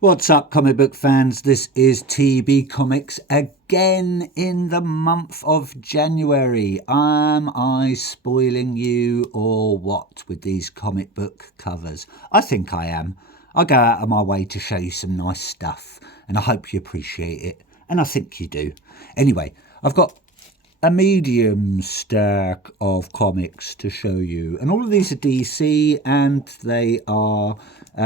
What's up, comic book fans? This is TB Comics again in the month of January. Am I spoiling you or what with these comic book covers? I think I am. I go out of my way to show you some nice stuff, and I hope you appreciate it, and I think you do. Anyway, I've got a medium stack of comics to show you, and all of these are DC, and they are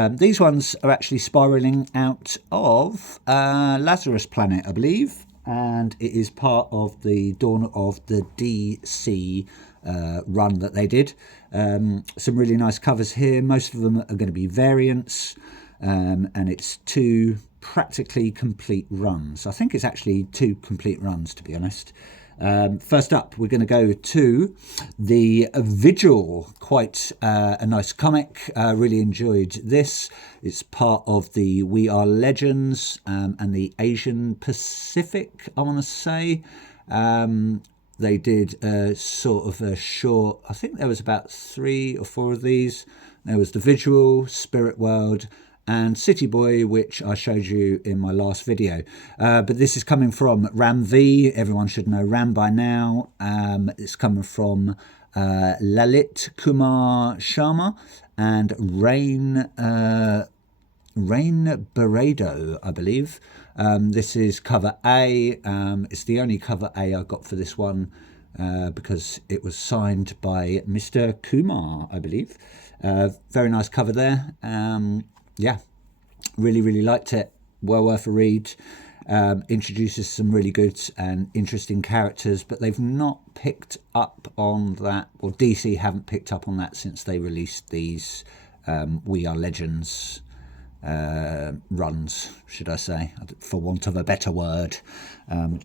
these ones are actually spiraling out of Lazarus Planet, I believe, and it is part of the dawn of the DC run that they did. Some really nice covers here. Most of them are going to be variants, and it's two practically complete runs. I think it's actually two complete runs, to be honest. First up, we're going to go to the Vigil, quite a nice comic. Really enjoyed this. It's part of the We Are Legends and the Asian Pacific, I want to say. They did a sort of a short, I think there was about 3 or 4 of these. There was the Vigil, Spirit World, and City Boy, which I showed you in my last video. But this is coming from Ram V. Everyone should know Ram by now. It's coming from Lalit Kumar Sharma and Rain Barredo, I believe. This is cover A. It's the only cover A I got for this one because it was signed by Mr. Kumar, I believe. Very nice cover there. Yeah, really liked it. Well worth a read. Introduces some really good and interesting characters, but they've not picked up on that, or DC haven't picked up on that since they released these We Are Legends runs, should I say, for want of a better word.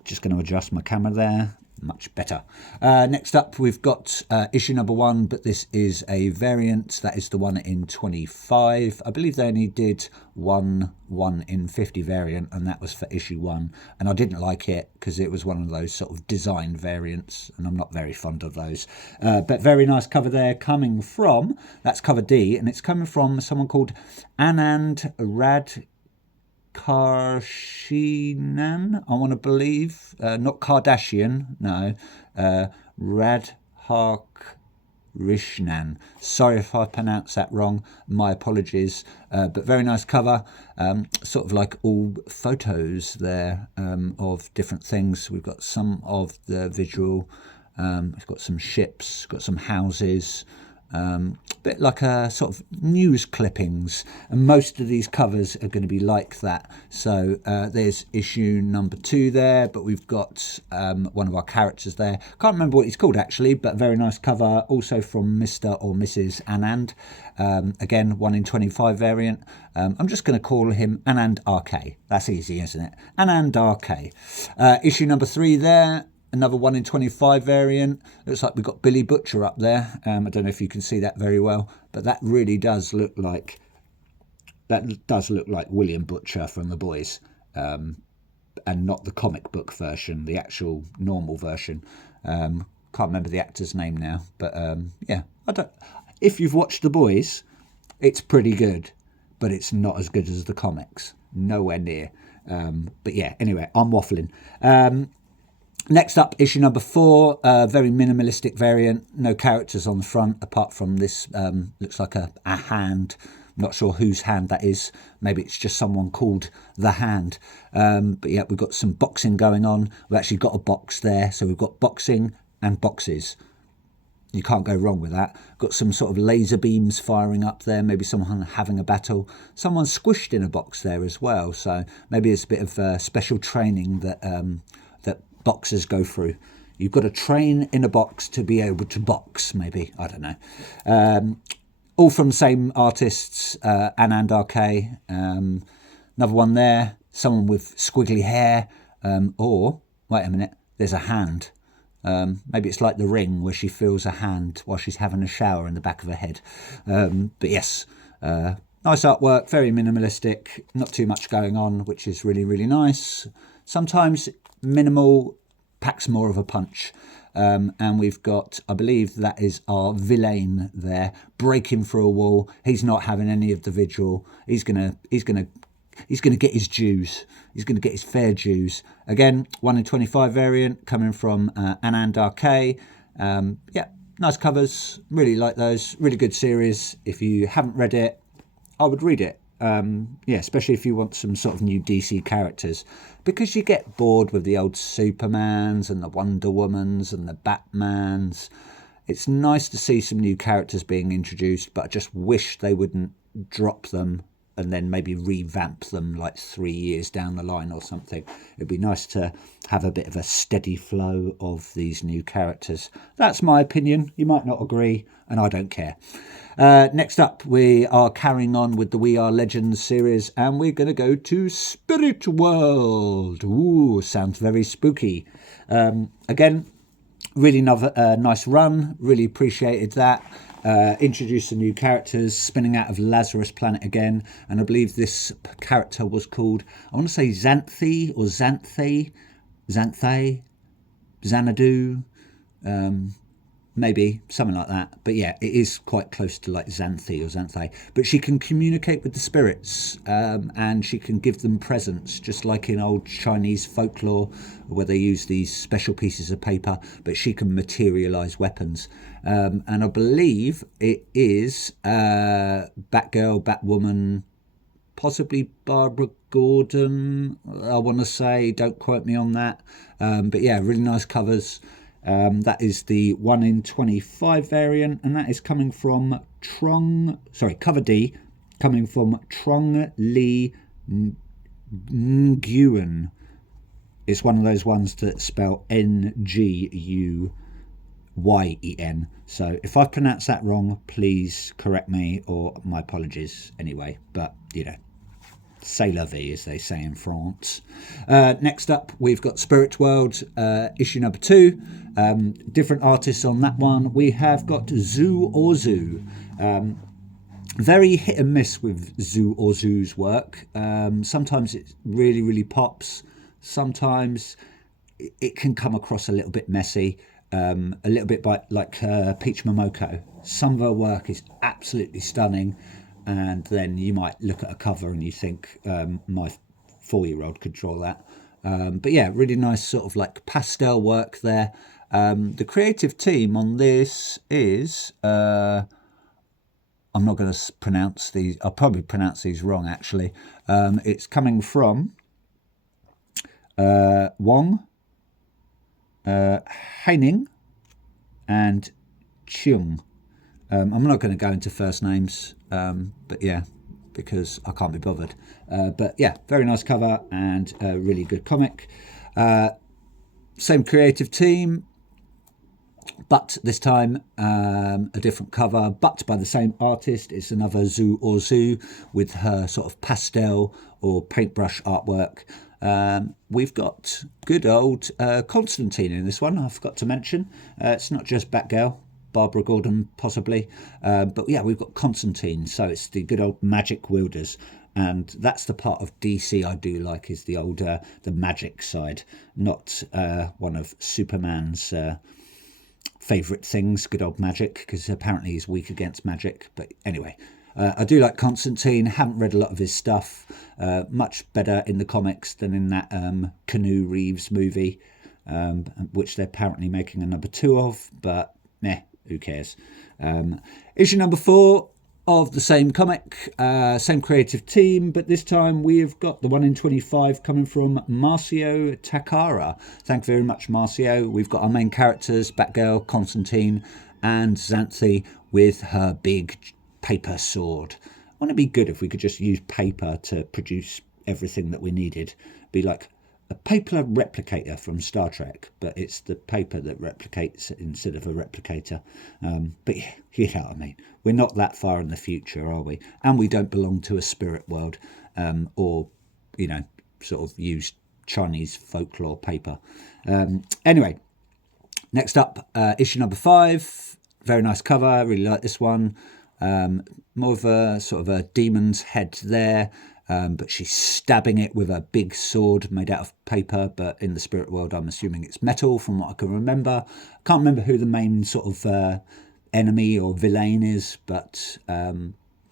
Just going to adjust my camera there. Much better. Next up, we've got issue number 1, but this is a variant. That is the one in 25. I believe they only did one in 50 variant, and that was for issue 1. And I didn't like it because it was one of those sort of design variants, and I'm not very fond of those. But very nice cover there, coming from, that's cover D, and it's coming from someone called Anand Karshinan, I want to believe, not Kardashian, no, Radhark Rishnan. Sorry if I pronounced that wrong, my apologies, but very nice cover, sort of like all photos there of different things. We've got some of the visual, we've got some ships, got some houses, bit like a sort of news clippings, and most of these covers are going to be like that. So there's issue number 2 there, but we've got one of our characters there. Can't remember what he's called actually, but very nice cover, also from Mr. or Mrs. Anand. Again, 1 in 25 variant. I'm just going to call him Anand RK. That's easy, isn't it? Anand RK. Issue number 3 there. Another 1 in 25 variant. Looks like we've got Billy Butcher up there. I don't know if you can see that very well, but that really does look like William Butcher from The Boys, and not the comic book version, the actual normal version. Can't remember the actor's name now, but yeah, if you've watched The Boys, it's pretty good, but it's not as good as the comics. Nowhere near. But yeah, anyway, I'm waffling. Next up, issue number 4, very minimalistic variant, no characters on the front apart from this, looks like a hand. I'm not sure whose hand that is. Maybe it's just someone called The Hand. But yeah, we've got some boxing going on. We've actually got a box there, so we've got boxing and boxes. You can't go wrong with that. Got some sort of laser beams firing up there, maybe someone having a battle. Someone squished in a box there as well, so maybe it's a bit of special training that boxers go through. You've got to train in a box to be able to box, maybe. I don't know. All from the same artists, Anand RK. Another one there, someone with squiggly hair. Or, wait a minute, there's a hand. Maybe it's like The Ring, where she feels a hand while she's having a shower in the back of her head. But yes, nice artwork, very minimalistic, not too much going on, which is really nice. Sometimes minimal packs more of a punch. And we've got, I believe that is our villain there, breaking through a wall. He's not having any of the Vigil. He's gonna he's going to get his dues. He's going to get his fair dues. Again, 1 in 25 variant coming from Anand RK. Yeah, nice covers. Really like those. Really good series. If you haven't read it, I would read it. Yeah, especially if you want some sort of new DC characters, because you get bored with the old Supermans and the Wonder Womans and the Batmans. It's nice to see some new characters being introduced, but I just wish they wouldn't drop them and then maybe revamp them like 3 years down the line or something. It'd be nice to have a bit of a steady flow of these new characters. That's my opinion. You might not agree, and I don't care. Next up, we are carrying on with the We Are Legends series, and we're going to go to Spirit World. Ooh, sounds very spooky. Again, really nice run. Really appreciated that. Introduced some new characters, spinning out of Lazarus Planet again, and I believe this character was called, I want to say Xanthi or Xanthai, Xanadu, maybe something like that. But yeah, it is quite close to like Xanthi or Xanthai. But she can communicate with the spirits, and she can give them presents, just like in old Chinese folklore where they use these special pieces of paper, but she can materialize weapons. And I believe it is Batgirl, Batwoman, possibly Barbara Gordon, I want to say. Don't quote me on that. But yeah, really nice covers. That is the 1 in 25 variant, and that is coming from cover D, coming from Trong Lee Nguyen. It's one of those ones that spell Nguyen. So if I pronounce that wrong, please correct me, or my apologies anyway. But, you know, c'est la vie, as they say in France. Next up, we've got Spirit World, issue number 2. Different artists on that one. We have got Zhu Ozu. Very hit and miss with Zhu Ozu's work. Sometimes it really, really pops. Sometimes it can come across a little bit messy. A little bit like Peach Momoko. Some of her work is absolutely stunning, and then you might look at a cover and you think my 4-year-old could draw that. But yeah, really nice sort of like pastel work there. The creative team on this is I'm not going to pronounce these. I'll probably pronounce these wrong actually. It's coming from Wong, Heining and Chung. I'm not going to go into first names, but yeah, because I can't be bothered. But yeah, very nice cover and a really good comic. Same creative team, but this time a different cover, but by the same artist. It's another Zhu Ozu with her sort of pastel or paintbrush artwork. We've got good old Constantine in this one, I forgot to mention. It's not just Batgirl, Barbara Gordon possibly, but yeah, we've got Constantine, so it's the good old magic wielders, and that's the part of DC I do like, is the older, the magic side, not one of Superman's favourite things, good old magic, because apparently he's weak against magic. But anyway, I do like Constantine. Haven't read a lot of his stuff. Much better in the comics than in that Keanu Reeves movie, which they're apparently making a number 2 of, but who cares. Issue number 4 of the same comic, same creative team, but this time we've got the 1 in 25 coming from Marcio Takara. Thank you very much, Marcio. We've got our main characters, Batgirl, Constantine, and Xanthi with her big paper sword. Wouldn't it be good if we could just use paper to produce everything that we needed? Be like a paper replicator from Star Trek, but it's the paper that replicates instead of a replicator. But yeah, you know what I mean. We're not that far in the future, are we? And we don't belong to a spirit world, or, you know, sort of use Chinese folklore paper. Anyway, next up, issue number 5. Very nice cover. I really like this one. More of a sort of a demon's head there. But she's stabbing it with a big sword made out of paper, but in the spirit world I'm assuming it's metal from what I can remember. I can't remember who the main sort of enemy or villain is, but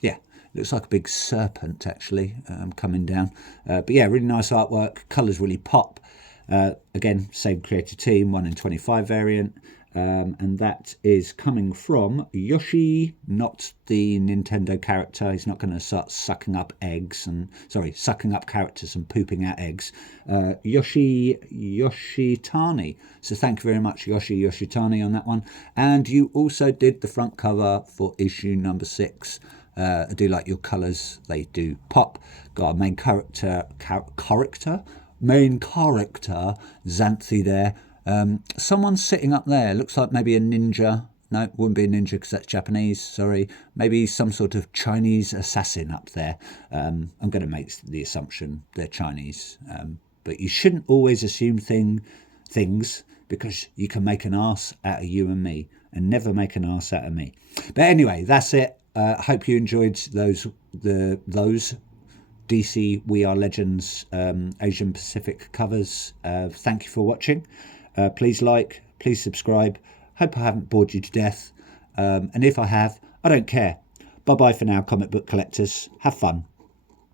yeah, Looks like a big serpent, actually, coming down. But yeah, really nice artwork. Colours really pop. Again, same creative team, 1 in 25 variant. And that is coming from Yoshi, not the Nintendo character. He's not going to start sucking up eggs and, sucking up characters and pooping out eggs. Yoshitani. So thank you very much, Yoshitani, on that one. And you also did the front cover for issue number 6. I do like your colours. They do pop. Got a main character, Xanthi there. Someone's sitting up there. Looks like maybe a ninja. No, it wouldn't be a ninja because that's Japanese. Sorry. Maybe some sort of Chinese assassin up there. I'm going to make the assumption they're Chinese. But you shouldn't always assume things, because you can make an arse out of you and me, and never make an arse out of me. But anyway, that's it. I hope you enjoyed those DC We Are Legends Asian Pacific covers. Thank you for watching. Please like, please subscribe. Hope I haven't bored you to death. And if I have, I don't care. Bye bye for now, comic book collectors. Have fun.